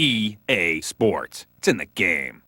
EA Sports. It's in the game.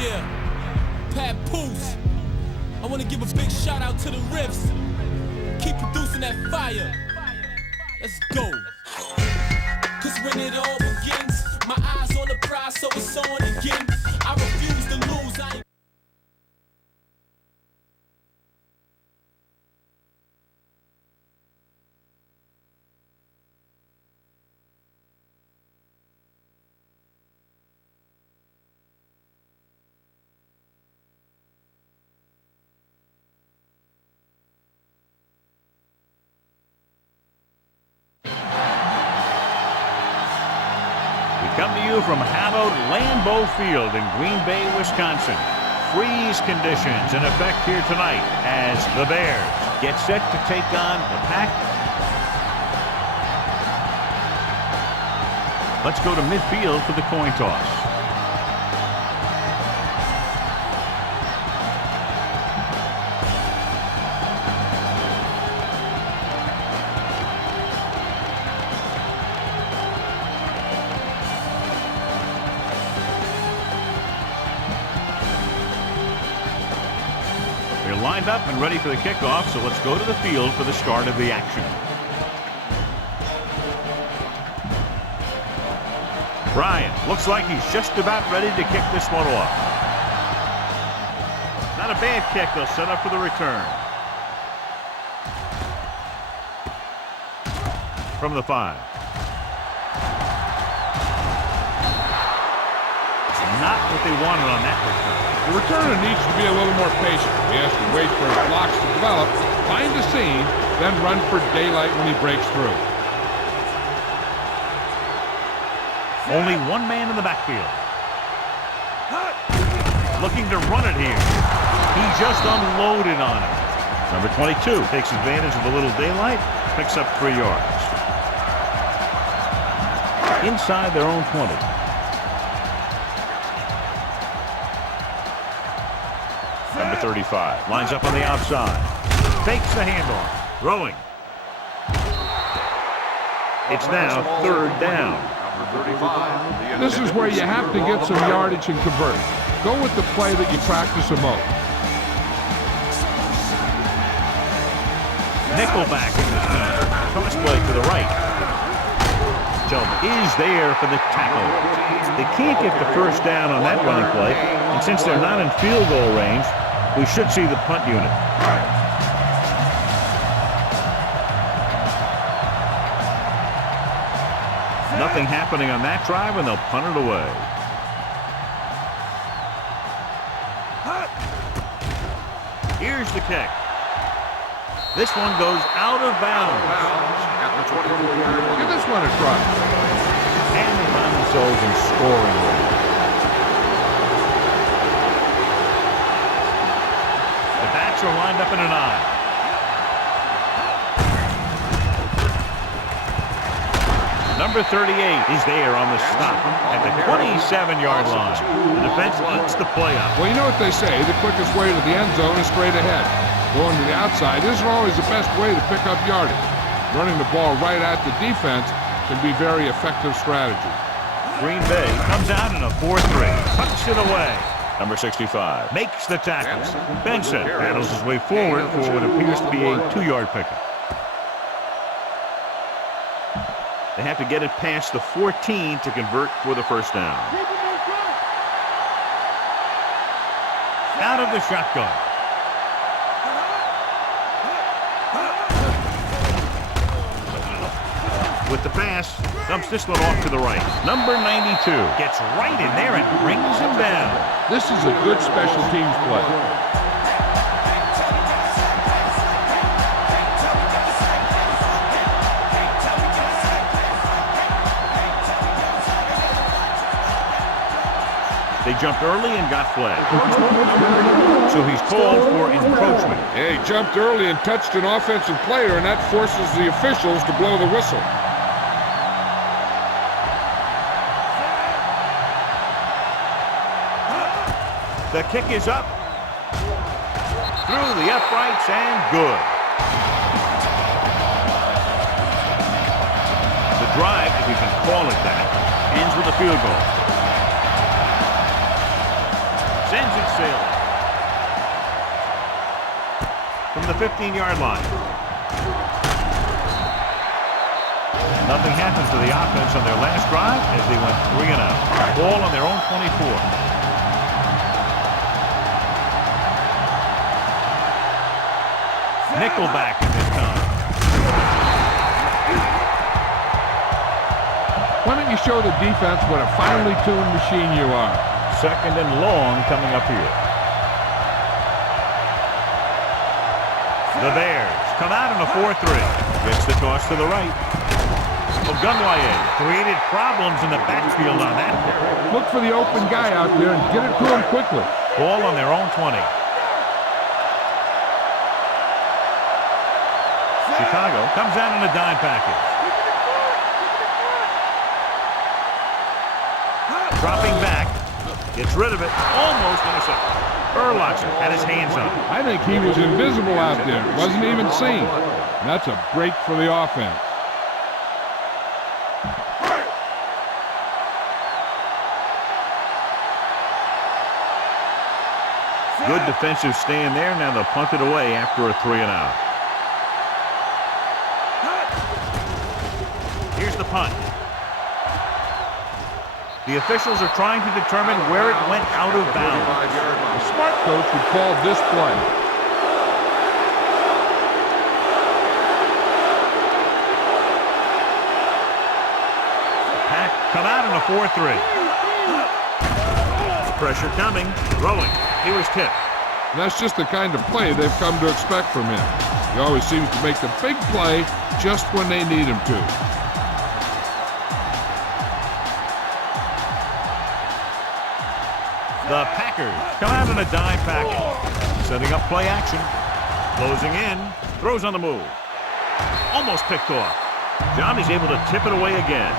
Yeah, Pat Poose. I want to give a big shout out to the Riffs. Keep producing that fire. Let's go. Cause when it all begins, my eyes on the prize, so it's on again. I refuse to lose. Come to you from hallowed Lambeau Field in Green Bay, Wisconsin. Freeze conditions in effect here tonight as the Bears get set to take on the Pack. Let's go to midfield for the coin toss. They're lined up and ready for the kickoff, so let's go to the field for the start of the action. Bryant looks like he's just about ready to kick this one off. Not a bad kick. They'll set up for the return. From the 5. It's not what they wanted on that return. The returner needs to be a little more patient. He has to wait for his blocks to develop, find a seam, then run for daylight when he breaks through. Only one man in the backfield. Looking to run it here. He just unloaded on it. Number 22 takes advantage of a little daylight, picks up 3 yards. Inside their own 20. Number 35 lines up on the outside. Fakes the handoff. Throwing. It's now 3rd down. This is where you have to get some yardage and convert. Go with the play that you practice the most. Nickelback in the team. Toss play to the right. Jump is there for the tackle. They can't get the first down on that running play, and since they're not in field goal range, we should see the punt unit. Nothing happening on that drive, and they'll punt it away. Here's the kick. This one goes out of bounds. Give this one a try. And they find themselves in scoring range. The backs are lined up in an eye. Number 38 is there on the stop at the 27-yard line. The defense eats the play up. Well, you know what they say, the quickest way to the end zone is straight ahead. Going to the outside isn't always the best way to pick up yardage. Running the ball right at the defense can be very effective strategy. Green Bay comes out in a 4-3. Puts it away. Number 65 makes the tackle. Benson battles his way forward for what appears to be a 2-yard pickup. They have to get it past the 14 to convert for the first down. Out of the shotgun. With the pass, dumps this one off to the right. Number 92 gets right in there and brings him down. This is a good special teams play. They jumped early and got flagged. So he's called for encroachment. Yeah, he jumped early and touched an offensive player, and that forces the officials to blow the whistle. The kick is up. Through the uprights and good. The drive, if you can call it that, ends with a field goal. sends it sailing. From the 15-yard line. Nothing happened to the offense on their last drive as they went 3 and out. Ball on their own 24. Nickelback in this time. Why don't you show the defense what a finely tuned machine you are? Second and long coming up here. The Bears come out in a 4-3. Gets the toss to the right. Ogunwaye created problems in the backfield on that one. Look for the open guy out there and get it to him quickly. Ball on their own 20. Chicago comes out in a dime package. Dropping back. Gets rid of it. Almost intercepted. Urlacher had his hands on it. I think he was invisible out there. Wasn't even seen. And that's a break for the offense. Good defensive stand there. Now they'll punt it away after a 3 and out. Here's the punt. The officials are trying to determine where it went out of bounds. A smart coach would call this play. Pack come out in a 4-3. Pressure coming. Throwing. He was tipped. And that's just the kind of play they've come to expect from him. He always seems to make the big play just when they need him to. The Packers come out in a dime package. Setting up play action. Closing in. Throws on the move. Almost picked off. John is able to tip it away again.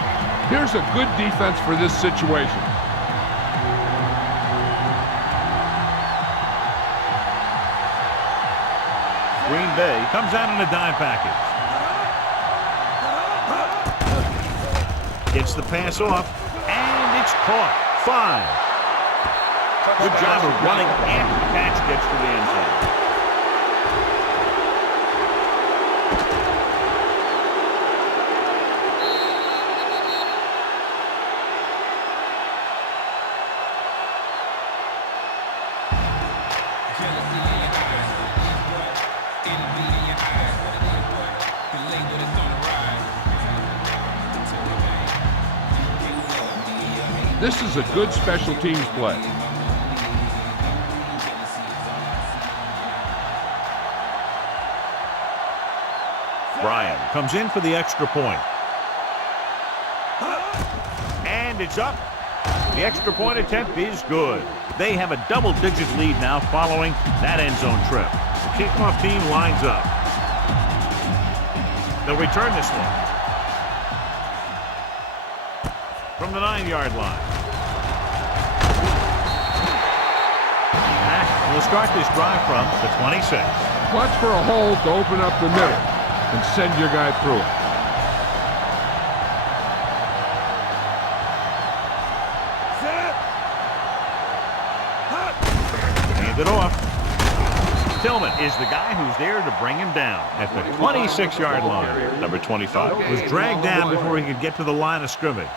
Here's a good defense for this situation. Green Bay comes out in a dime package. Gets the pass off, and it's caught. 5. Good job of running after the catch gets to the end zone. This is a good special teams play. Bryan comes in for the extra point. And it's up. The extra point attempt is good. They have a double-digit lead now following that end zone trip. The kickoff team lines up. They'll return this one. From the 9-yard line. Pack will start this drive from the 26. Watch for a hole to open up the middle and send your guy through it. Hand it off. Tillman is the guy who's there to bring him down at the 26-yard line. Number 25 was dragged down before he could get to the line of scrimmage.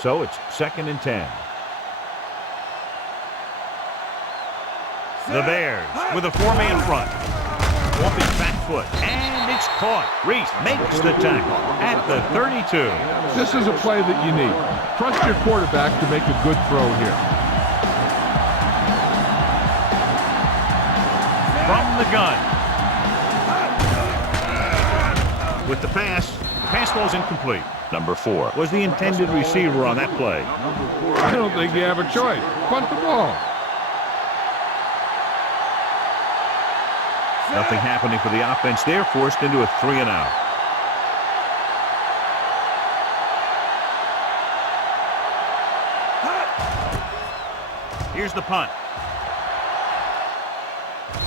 So it's 2nd and 10. The Bears with a 4-man front. Whooping back foot. And it's caught. Reese makes the tackle at the 32. This is a play that you need. Trust your quarterback to make a good throw here. From the gun. With the pass ball's incomplete. Number 4 was the intended receiver on that play. I don't think you have a choice. Punt the ball. Nothing happening for the offense there, forced into a 3 and out. Here's the punt.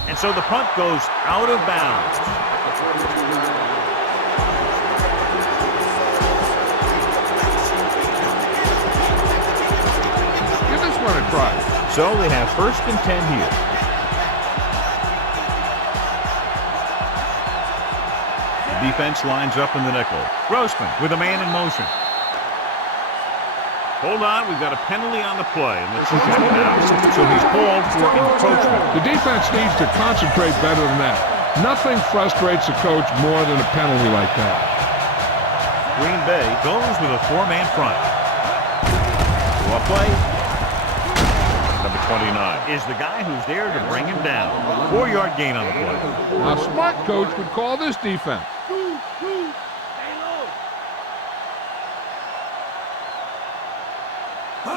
And so the punt goes out of bounds. So they have 1st and 10 here. The defense lines up in the nickel. Grossman with a man in motion. Hold on, we've got a penalty on the play. And let's check it out. So he's called for encroachment. The defense needs to concentrate better than that. Nothing frustrates a coach more than a penalty like that. Green Bay goes with a 4-man front. Draw play. Number 29 is the guy who's there to bring him down. 4-yard gain on the play. A smart coach would call this defense.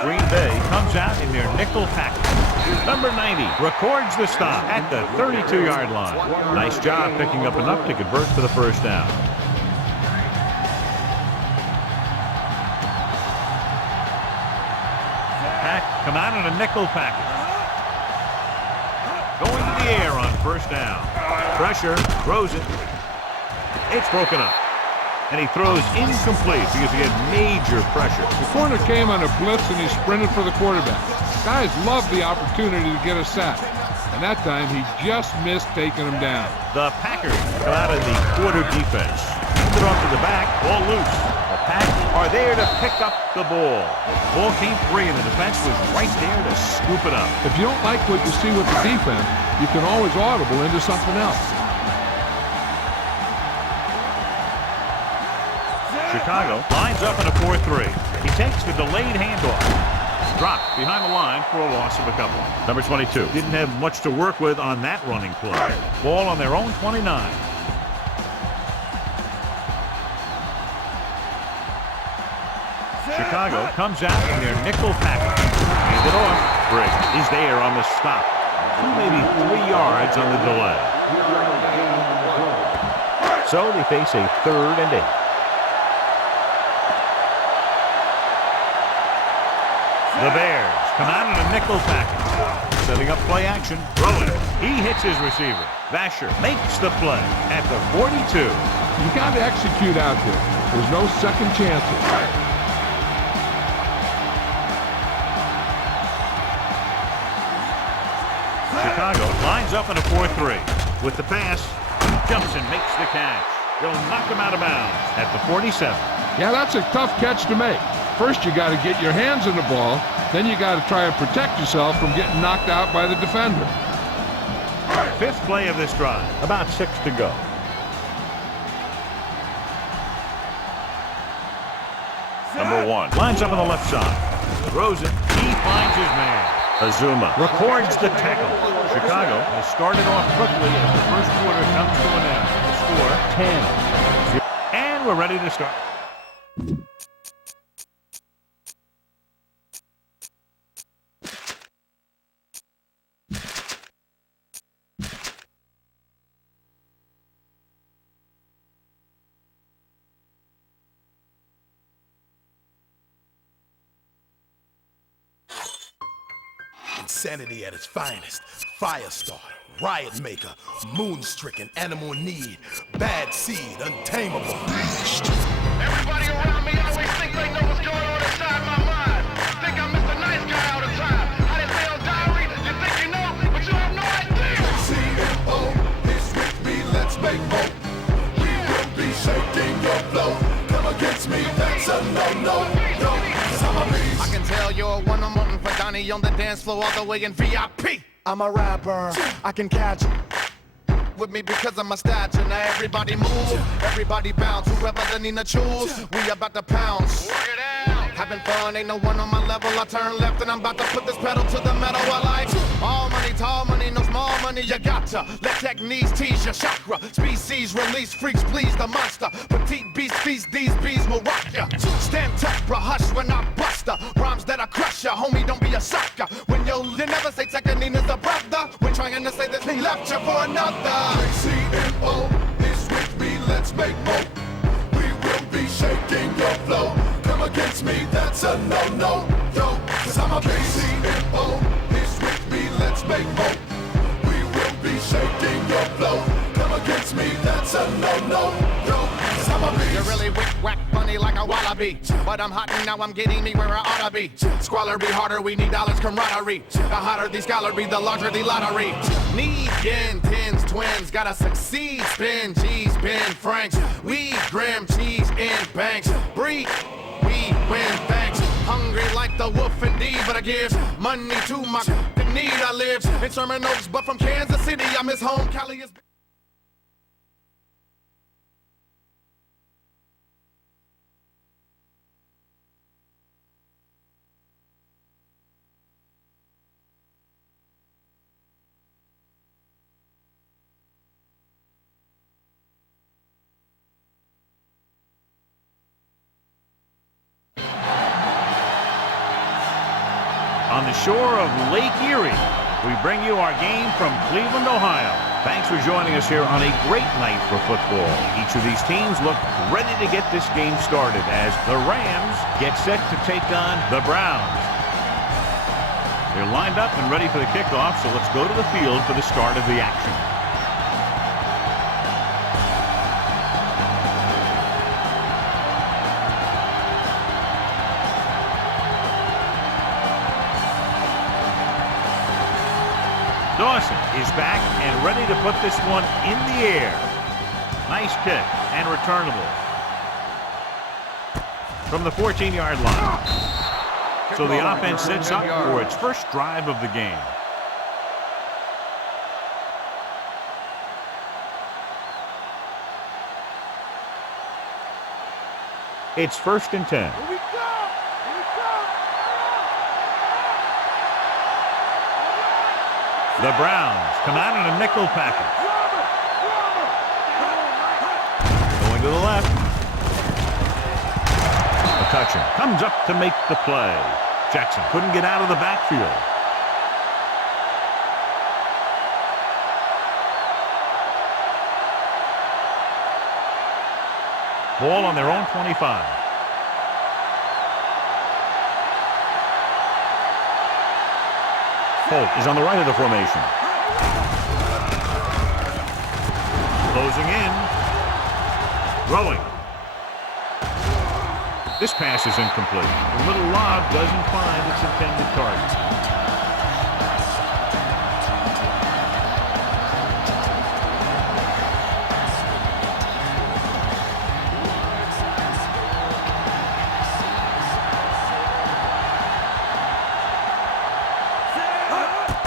Green Bay comes out in their nickel package. Number 90 records the stop at the 32-yard line. Nice job picking up enough to convert for the 1st down. Pack come out in a nickel package. Going to the air on 1st down. Pressure, throws it. It's broken up. And he throws incomplete because he had major pressure. The corner came on a blitz and he sprinted for the quarterback. Guys love the opportunity to get a sack. And that time he just missed taking him down. The Packers come out of the quarter defense. Hand it off to the back, ball loose. The Packers are there to pick up the ball. Ball came free and the defense was right there to scoop it up. If you don't like what you see with the defense, you can always audible into something else. Chicago lines up in a 4-3. He takes the delayed handoff. Dropped behind the line for a loss of a couple. Number 22 didn't have much to work with on that running play. Ball on their own 29. Chicago comes out in their nickel package. Hand it off. Briggs is there on the stop. 2, maybe 3 yards on the delay. So they face a 3rd and 8. The Bears come out in a nickel package. Setting up play action. Throwing it. He hits his receiver. Vasher makes the play at the 42. You got to execute out there. There's no second chances. Chicago lines up in a 4-3. With the pass, jumps and makes the catch. They'll knock him out of bounds at the 47. Yeah, that's a tough catch to make. First, you got to get your hands on the ball. Then you got to try and protect yourself from getting knocked out by the defender. 5th play of this drive. About 6 to go. Number 1 lines up on the left side. Throws it. He finds his man. Azuma records the tackle. Chicago has started off quickly as the 1st quarter comes to an end. The score 10. And we're ready to start. Insanity at its finest. Firestarter, riot maker, moon-stricken, animal in need, bad seed, untamable. Everybody around me always think they know what's going on inside my mind. Think I'm Mr. Nice Guy all the time. I didn't say on diary, you think you know, but you have no idea. CMO is with me, let's make hope. We will be shaking your flow. Come against me, that's a no-no. No, 'cause I'm a beast. I can tell you're one I'm wanting for Donnie on the dance floor all the way in VIP. I'm a rapper, I can catch it. With me because of my stature. Now everybody move, everybody bounce. Whoever the Nina choose, we about to pounce. Work it out. Having fun, ain't no one on my level. I turn left and I'm about to put this pedal to the metal. I like all money, tall money, no small money. You gotcha. Let techniques tease your chakra. Species release, freaks please the monster. Petite beast feast, these bees will rock ya. Stand tough, bruh, hush when I buster. Rhymes that I crush ya, homie, don't be a sucker. When you never say second Nina's the brother. When trying to say that he left you for another. CMO is with me, let's make more. We will be shaking your flow. Come against me, that's a no-no. Yo, 'cause I'm a beast. CMO is with me, let's make more. We will be shaking your flow. Come against me, that's a no-no. Yo, 'cause I'm a beast. You're really wick-whack funny like a walla gotta be. But I'm hot and now I'm getting me where I oughta be. Squalor be harder, we need dollars camaraderie. The hotter the scholar be, the larger the lottery. Need yen, tens, twins, gotta succeed. Spin, G's, Ben, Franks. We grim, cheese in banks. Breed, we win, thanks. Hungry like the wolf indeed, but I give money to my need. I live in Sherman Oaks, but from Kansas City, I miss home. Cali is... On the shore of Lake Erie, we bring you our game from Cleveland, Ohio. Thanks for joining us here on a great night for football. Each of these teams look ready to get this game started as the Rams get set to take on the Browns. They're lined up and ready for the kickoff, so let's go to the field for the start of the action. Dawson is back and ready to put this one in the air. Nice kick and returnable. From the 14-yard line. So the offense sets up for its first drive of the game. It's 1st and 10. The Browns come out in a nickel package. Going to the left. McCutcheon comes up to make the play. Jackson couldn't get out of the backfield. Ball on their own 25. Holt is on the right of the formation. Closing in. Throwing. This pass is incomplete. The little lob doesn't find its intended target.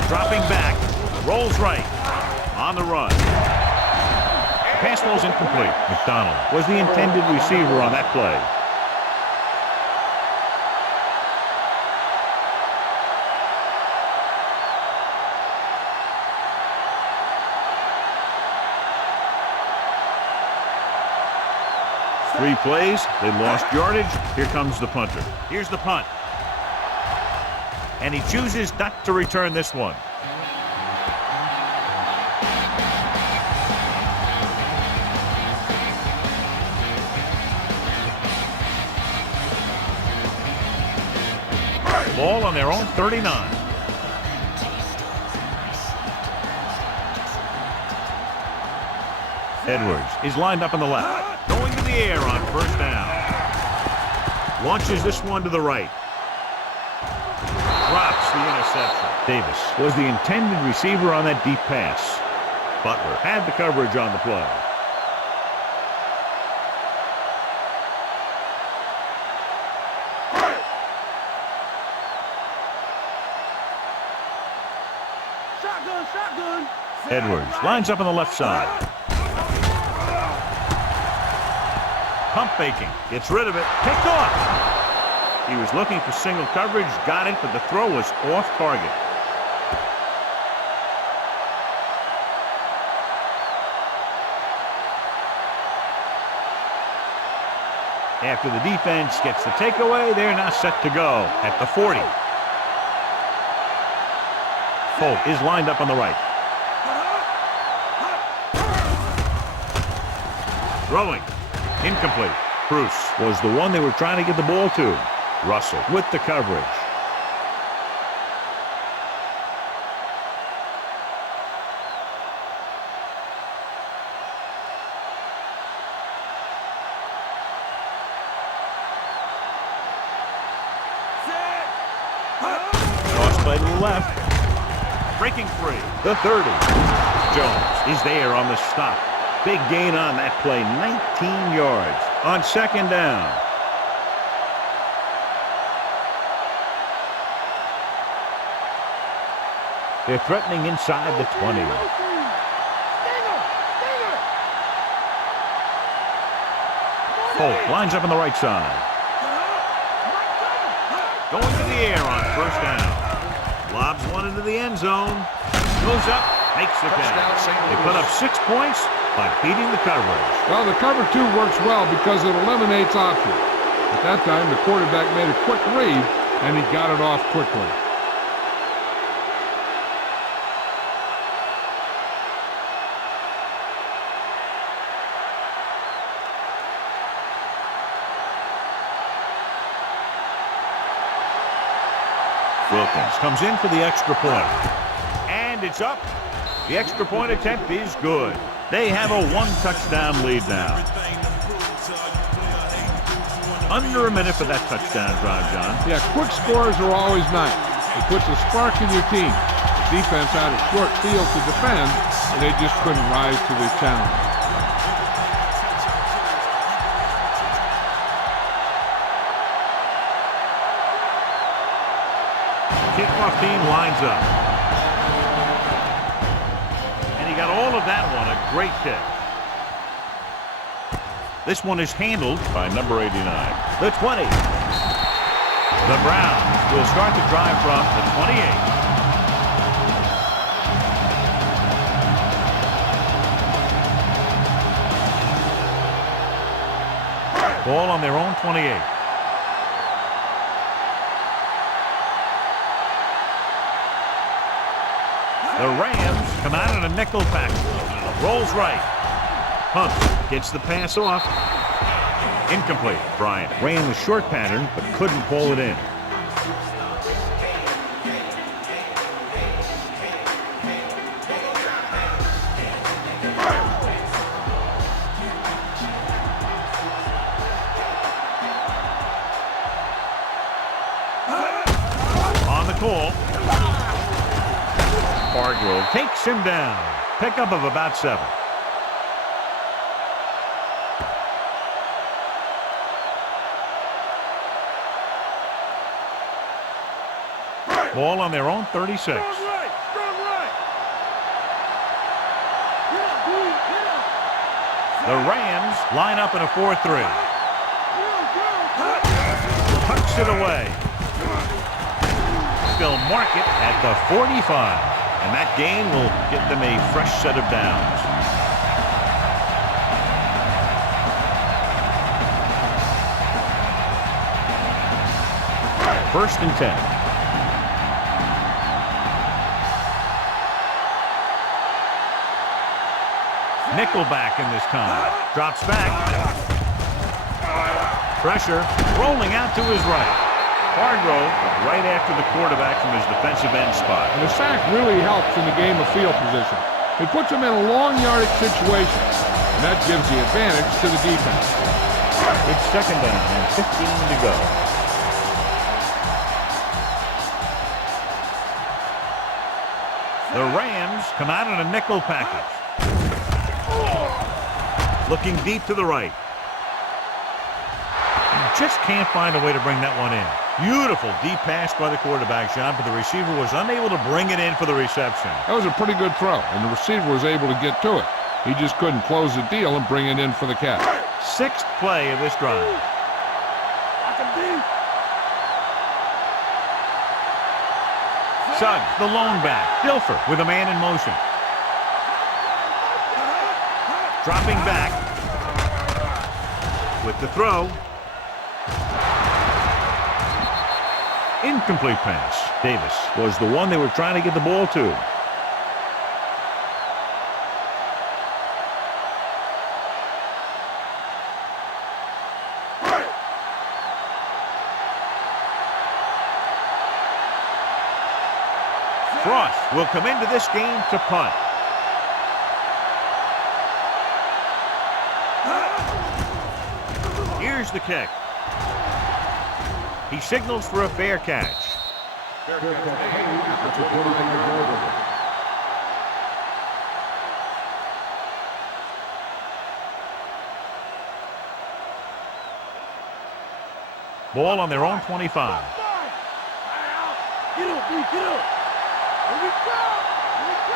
Dropping back, rolls right, on the run. Pass ball's incomplete. McDonald was the intended receiver on that play. Three plays, they lost yardage. Here comes the punter. Here's the punt. And he chooses not to return this one. Ball on their own 39. Edwards is lined up on the left. Going to the air on 1st down. Launches this one to the right. Drops the interception. Davis was the intended receiver on that deep pass. Butler had the coverage on the play. Shotgun. Edwards lines up on the left side. Pump faking. Gets rid of it. Picked off. He was looking for single coverage, got it, but the throw was off target. After the defense gets the takeaway, they're now set to go at the 40. Holt is lined up on the right. Throwing. Incomplete. Bruce was the one they were trying to get the ball to. Russell with the coverage. play to the left. Breaking free. The 30. Jones is there on the stop. Big gain on that play. 19 yards on second down. They're threatening inside the 20. Holt lines up on the right side. Going to the air on first down. Lobs one into the end zone. Goes up, makes the catch. They put up 6 points by beating the coverage. Well, the cover 2 works well because it eliminates options. At that time, the quarterback made a quick read, and he got it off quickly. Wilkins comes in for the extra point. And it's up. The extra point attempt is good. They have a 1-touchdown lead now. Under a minute for that touchdown drive, John. Yeah, quick scores are always nice. It puts a spark in your team. The defense had a short field to defend, and they just couldn't rise to the challenge. Kickoff team lines up. And he got all of that one, a great kick. This one is handled by number 89. The 20. The Browns will start the drive from the 28. Ball on their own 28. The Rams come out in a nickel package. Rolls right. Hunt gets the pass off. Incomplete. Bryant ran the short pattern but couldn't pull it in. On the call. Hargrove takes him down. Pickup of about 7. Ball on their own 36. The Rams line up in a 4-3. Tucks it away. They'll mark it at the 45. And that gain will get them a fresh set of downs. First and 10. Nickelback in this time. Drops back. Pressure. Rolling out to his right. Hargrove right after the quarterback from his defensive end spot. And the sack really helps in the game of field position. It puts them in a long yardage situation, and that gives the advantage to the defense. It's second down and 15 to go. The Rams come out in a nickel package. Looking deep to the right. Just can't find a way to bring that one in. Beautiful deep pass by the quarterback, John, but the receiver was unable to bring it in for the reception. That was a pretty good throw, and the receiver was able to get to it. He just couldn't close the deal and bring it in for the catch. 6th play of this drive. Suggs, the lone back. Dilfer with a man in motion. Dropping back with the throw. Incomplete pass. Davis was the one they were trying to get the ball to. Frost will come into this game to punt. Here's the kick. He signals for a fair catch. That's a 45-yard line. Ball on their own 25. Get up, get up. Here we go.